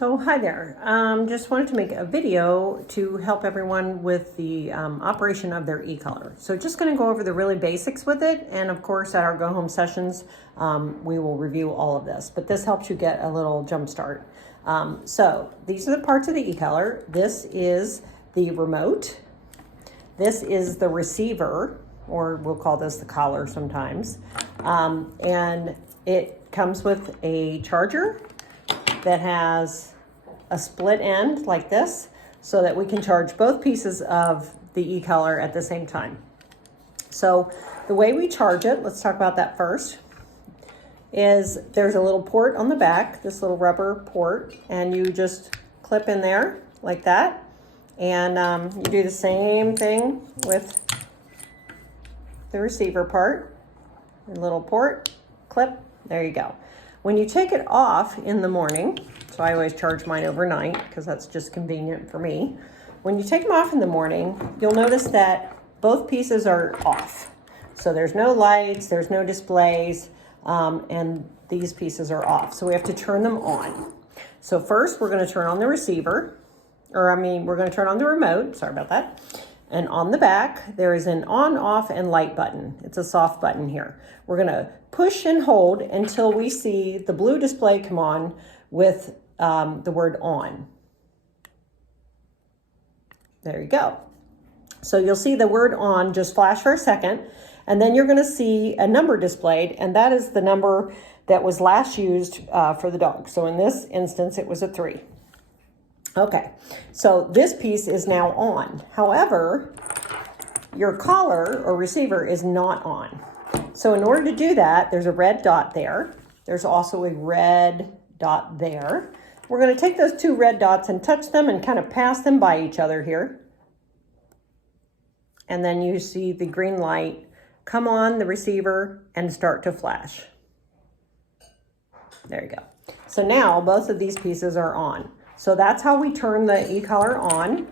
So hi there, just wanted to make a video to help everyone with the operation of their e-collar. So just going to go over the really basics with it, and of course at our go home sessions we will review all of this, but this helps you get a little jump start. So these are the parts of the e-collar. This is the remote, this is the receiver, or we'll call this the collar sometimes, and it comes with a charger that has a split end like this so that we can charge both pieces of the e-collar at the same time. So the way we charge it, let's talk about that first, is there's a little port on the back, this little rubber port, and you just clip in there like that. And you do the same thing with the receiver part, a little port, clip, there you go. When you take it off in the morning, so I always charge mine overnight because that's just convenient for me. When you take them off in the morning, you'll notice that both pieces are off. So there's no lights, there's no displays, and these pieces are off. So we have to turn them on. So first we're going to turn on the receiver, we're going to turn on the remote, sorry about that. And on the back, there is an on, off, and light button. It's a soft button here. We're gonna push and hold until we see the blue display come on with the word on. There you go. So you'll see the word on just flash for a second, and then you're gonna see a number displayed, and that is the number that was last used for the dog. So in this instance, it was a 3. Okay, so this piece is now on. However, your collar or receiver is not on. So in order to do that, there's a red dot there. There's also a red dot there. We're going to take those two red dots and touch them and kind of pass them by each other here. And then you see the green light come on the receiver and start to flash. There you go. So now both of these pieces are on. So that's how we turn the e-collar on,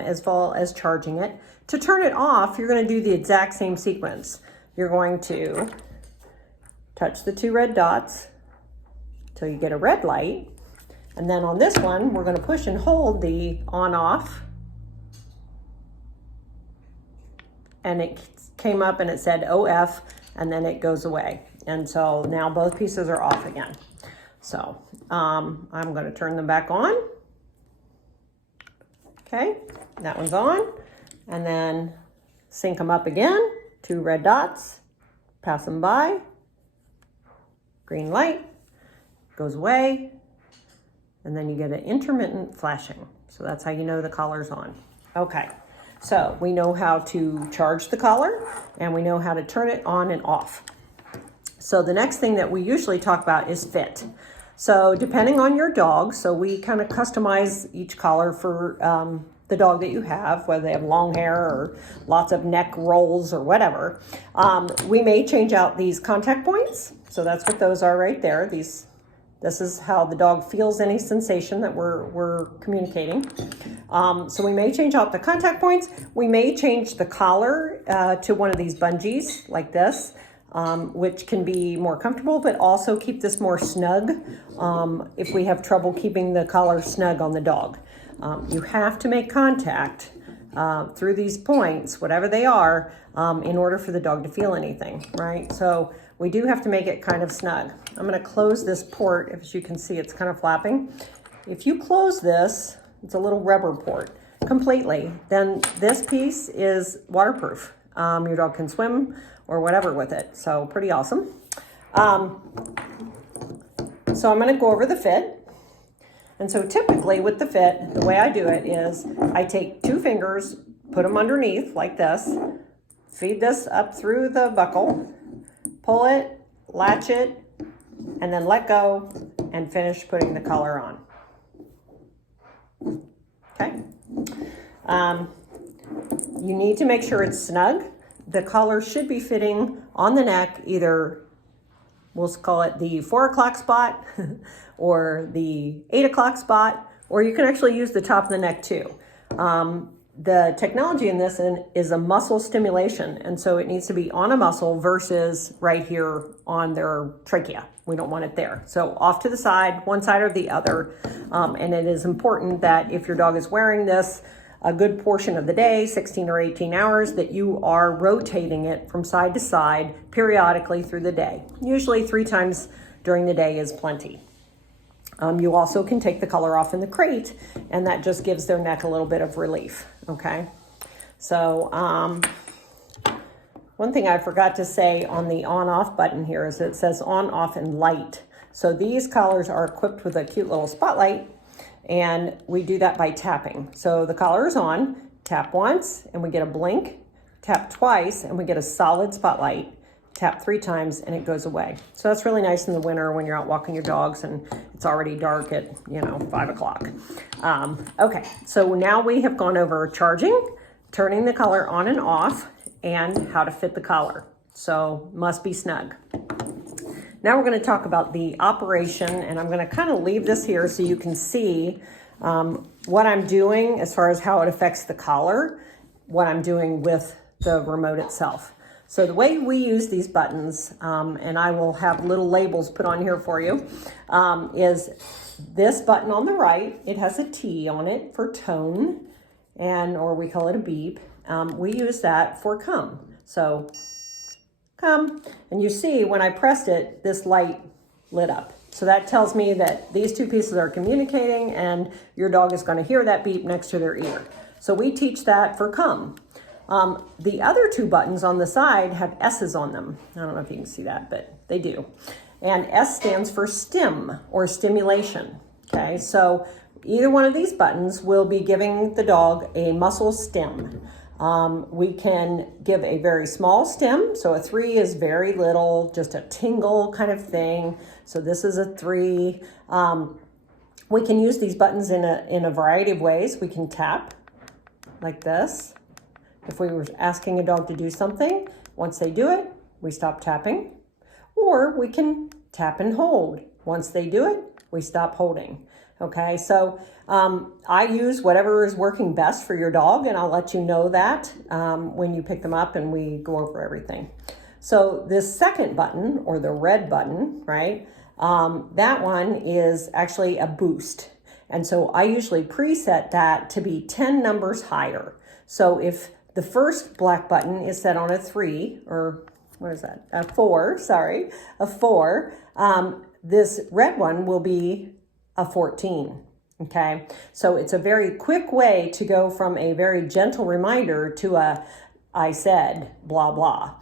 as well as charging it. To turn it off, you're going to do the exact same sequence. You're going to touch the two red dots till you get a red light. And then on this one, we're going to push and hold the on-off. And it came up and it said OF, and then it goes away. And so now both pieces are off again. So I'm going to turn them back on. Okay, that one's on. And then sync them up again. Two red dots, pass them by. Green light, goes away. And then you get an intermittent flashing. So that's how you know the collar's on. Okay, so we know how to charge the collar and we know how to turn it on and off. So the next thing that we usually talk about is fit. So depending on your dog, so we kind of customize each collar for the dog that you have, whether they have long hair or lots of neck rolls or whatever. We may change out these contact points. So that's what those are right there. This is how the dog feels any sensation that we're communicating. So we may change out the contact points. We may change the collar to one of these bungees like this. Which can be more comfortable, but also keep this more snug if we have trouble keeping the collar snug on the dog. You have to make contact through these points, whatever they are, in order for the dog to feel anything, right? So we do have to make it kind of snug. I'm going to close this port. As you can see, it's kind of flapping. If you close this, it's a little rubber port completely, then this piece is waterproof. Your dog can swim or whatever with it. So pretty awesome. So I'm going to go over the fit. And so typically with the fit, the way I do it is I take 2 fingers, put them underneath like this, feed this up through the buckle, pull it, latch it, and then let go and finish putting the collar on. Okay. You need to make sure it's snug. The collar should be fitting on the neck, either we'll call it the 4 o'clock spot or the 8 o'clock spot, or you can actually use the top of the neck too. The technology in this is a muscle stimulation, and so it needs to be on a muscle versus right here on their trachea. We don't want it there. So off to the side, one side or the other. And it is important that if your dog is wearing this a good portion of the day, 16 or 18 hours, that you are rotating it from side to side periodically through the day. Usually 3 times during the day is plenty. You also can take the collar off in the crate, and that just gives their neck a little bit of relief, okay? So one thing I forgot to say on the on-off button here is it says on, off, and light. So these collars are equipped with a cute little spotlight, and we do that by tapping. So the collar is on, tap once, and we get a blink, tap twice, and we get a solid spotlight, tap 3 times, and it goes away. So that's really nice in the winter when you're out walking your dogs and it's already dark at, 5 o'clock. Okay, so now we have gone over charging, turning the collar on and off, and how to fit the collar. So must be snug. Now we're going to talk about the operation, and I'm going to kind of leave this here so you can see what I'm doing as far as how it affects the collar, what I'm doing with the remote itself. So the way we use these buttons, and I will have little labels put on here for you, is this button on the right. It has a T on it for tone, or we call it a beep. We use that for come. So come, and you see when I pressed it, this light lit up. So that tells me that these 2 pieces are communicating, and your dog is going to hear that beep next to their ear. So we teach that for come. The other 2 buttons on the side have S's on them. I don't know if you can see that, but they do. And S stands for stim, or stimulation. Okay, so either one of these buttons will be giving the dog a muscle stim. We can give a very small stim. So a 3 is very little, just a tingle kind of thing. So this is a 3. We can use these buttons in a variety of ways. We can tap like this. If we were asking a dog to do something, once they do it, we stop tapping. Or we can tap and hold. Once they do it, we stop holding. Okay, so I use whatever is working best for your dog, and I'll let you know that when you pick them up and we go over everything. So this second button, or the red button, right, that one is actually a boost. And so I usually preset that to be 10 numbers higher. So if the first black button is set on a 3, or what is that? A 4, sorry, a 4. This red one will be a 14, okay? So it's a very quick way to go from a very gentle reminder to a I said blah, blah.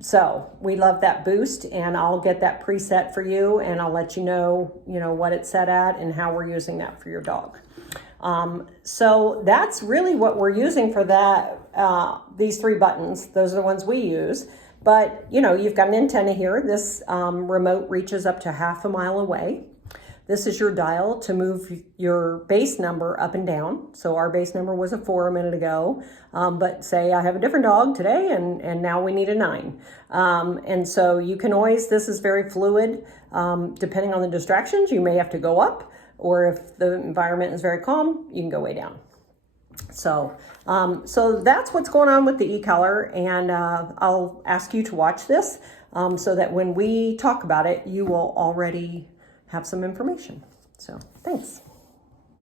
So we love that boost, and I'll get that preset for you, and I'll let you know, what it's set at and how we're using that for your dog. So that's really what we're using for that, these 3 buttons. Those are the ones we use. But, you've got an antenna here. This remote reaches up to half a mile away. This is your dial to move your base number up and down. So our base number was a 4 a minute ago, but say I have a different dog today, and now we need a 9. And so you can always, this is very fluid. Depending on the distractions, you may have to go up, or if the environment is very calm, you can go way down. So that's what's going on with the e-collar, and I'll ask you to watch this so that when we talk about it, you will already have some information. So thanks.